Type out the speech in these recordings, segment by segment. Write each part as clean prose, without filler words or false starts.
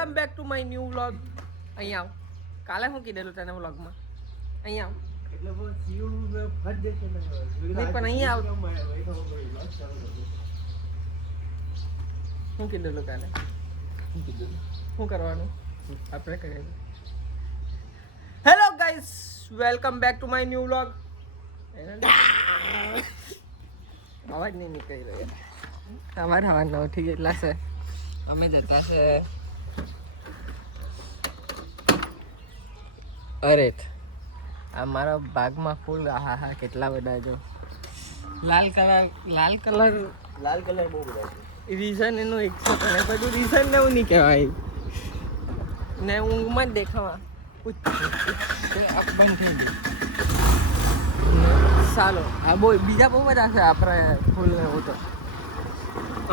Welcome back to my new vlog. અહીંયા આવ. કાલે શું કીધેલું તને વ્લોગમાં? અહીંયા આવ. એટલે બહુ જીવ મે ફટ દેશે ને. નહીં પણ અહીંયા આવ. શું કીધેલું કાલે? શું કરવાનું? આપણે કરીએ. Hello guys, welcome back to my new vlog. અવાજ નહીં નીકળી રહ્યો. તમારે હવા નવથી કેટલા છે? અમે જતા છે અરે આ મારા બાગમાં ફૂલ હા હા કેટલા બધા જો લાલ કલર બહુ બધા છે. રીઝન એનું એક છે પણ એ બધું રીઝન ને એવું નહીં કહેવાય ને ઊંઘમાં જ દેખાવા બંધ થઈ ગયું. ચાલો આ બહુ બીજા બહુ બધા છે આપણે ફૂલ ને એવું તો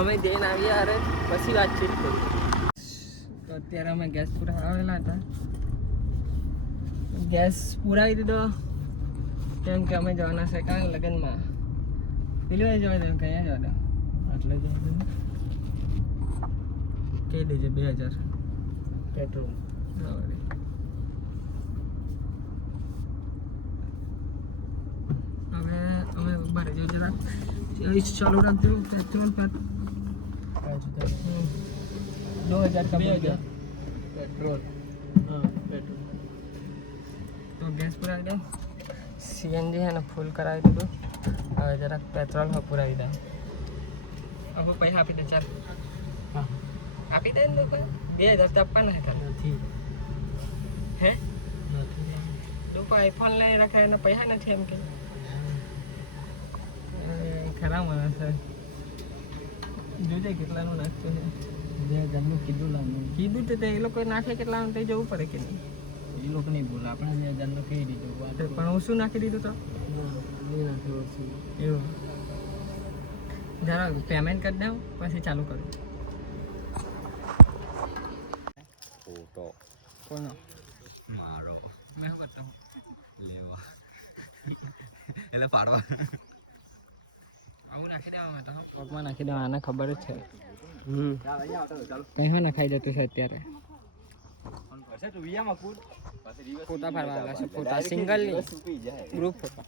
અમે જઈને આવીએ અરે પછી વાતચીત કરી. તો અત્યારે અમે ગેસ પૂરા આવેલા હતા. ગેસ પુરાવી દીધો કેમ કે અમે જવાના છે કાં લગ્નમાં. પેલું જવા દે કયા જવા દે એટલે જવા દે કહી દેજે 2000 પેટ્રોલ. હવે અમે બહાર જવું જરા ચાલુ રાખજો. પેટ્રોલ 2000 का 2000 पेट्रोल. हाँ पेट्रोल तो गैस पुराई दो. सीएनजी है ना फुल कराવી દીધું. હવે જરાક પેટ્રોલ હો પુરાવી દે. હવે પૈસા આપી દે ચાલ. હા આપી દે ને લોકો 2000 તો આપવાના હતા નથી હે નથી લોકો આઈફોન લઈ રાખે એના પૈસા નથી એમ કે ખરા માણસ છે. જોજે કેટલાનું નાખતું છે. 2000 નું કીધું તો એ લોકો નાખે કેટલાનું તે જવું પડે કે નહીં? એ લોકો નહીં બોલે આપણે 2000 નું કહી દીધું પણ ઓછું નાખી દીધું તો નહીં નાખે ઓછું એવું. જરા પેમેન્ટ કરી દઉં પછી ચાલુ કરું. ફોટો કોનો? મારો. મેં શું કરતા લેવા એટલે પાડવા આવું નાખી દેવા માટે પગમાં નાખી દેવા. આને ખબર જ છે. કઈ હા નખાઈ જતું છે અત્યારે. ફોટા પાડવા છે. ફોટા સિંગલ ગ્રુપ ફોટા.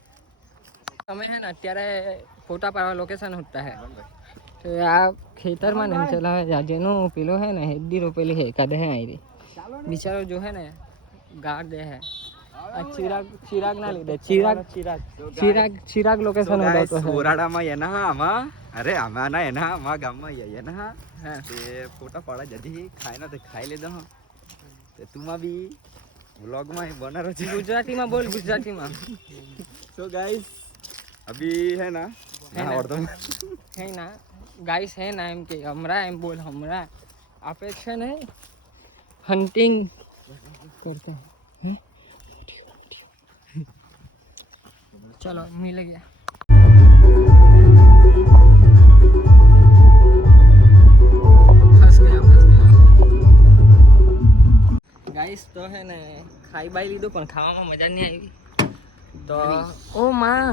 તમે હે ને અત્યારે ફોટા પાડવા લોકેશન હોતા હે તો આ ખેતરમાં નહીં ચલાવે. જેનું પેલો હે ને હેડી રોપેલી હે કાદે હે આઈ બિચારો જો હે ને ગાડ દે હે. આ ચિરાગ ના લીધે ચિરાગ લોકેશન હોતો હે ઓરાડામાં એના આમાં અરે આમાં ના એના આમાં ગામમાં એના હા તે ફોટા પાડા જદી ખાય ના તે ખાઈ લેદો તે તુંમાં બી વ્લોગમાં બનારો છે. ગુજરાતીમાં બોલ ગુજરાતીમાં. So guys अभी है ना और तो है ना गाइस है ना एम के हमरा एम बोल हमरा आपे છે ને હન્ટિંગ करते हैं. चलो मिल गया. फंस गया गाइस. तो है ने खाई बाई લીધું પણ ખાવામાં મજા નહીં આવી તો ઓ માં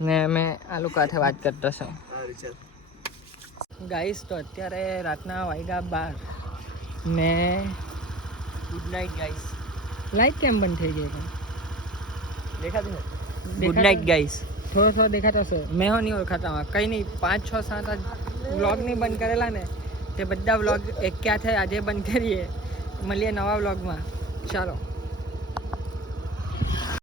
ને મેં આ લોકો સાથે વાત કરતો છું ગાઈસ. તો અત્યારે રાતના વાગ્યા 12 ને ગુડ નાઇટ ગાઈસ. લાઈટ કેમ બંધ થઈ ગઈ? દેખાતું ને? Good night guys. થોડો દેખાતો હશે. મેં હો નહીં ઓળખાતા. કંઈ નહીં, 5, 6, 7 વ્લોગ નહીં બંધ કરેલા ને તે બધા વ્લોગ એક ક્યાં થાય આજે બંધ કરીએ. મળીએ નવા વ્લોગમાં. ચાલો.